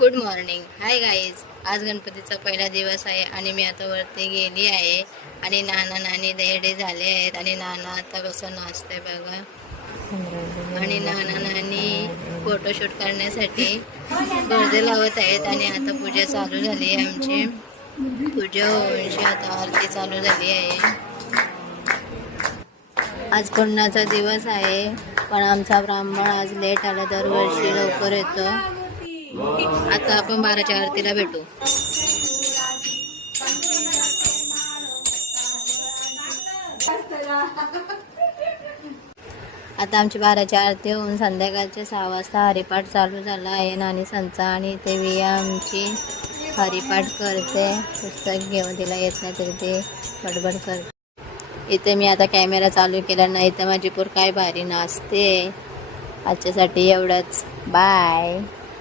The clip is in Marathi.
Good morning. Hi guys. आज गणपतीचा पहिला दिवस आहे आणि मी आता वरती गेली आहे आणि नाना नानी रेडी झाले आहेत आणि नाना आता कसं नाचतंय बघा. आणि नाना नानी फोटोशूट करण्यासाठी पडदे लावत आहेत आणि आता पूजा चालू झाली आहे. आमची पूजा होऊनशी आता आरती चालू झाली आहे. आज पुण्याचा दिवस आहे पण आमचा ब्राह्मण आज लेट आला. दरवर्षी लवकर येतो. आता आपण 12च्या आरतीला भेटू. आता आमची 12ची आरती होऊन संध्याकाळचे 6 वाजता हरिपाठ चालू झाला आहे. नानी संचा आणि ते विया आमची हरिपाठ करते. पुस्तक घेऊन तिला येत नाही तरी ते बडबड करते. इथे मी आता कॅमेरा चालू केला नाही तर माझी पोर काय भारी नाचते. आजच्यासाठी एवढंच. बाय.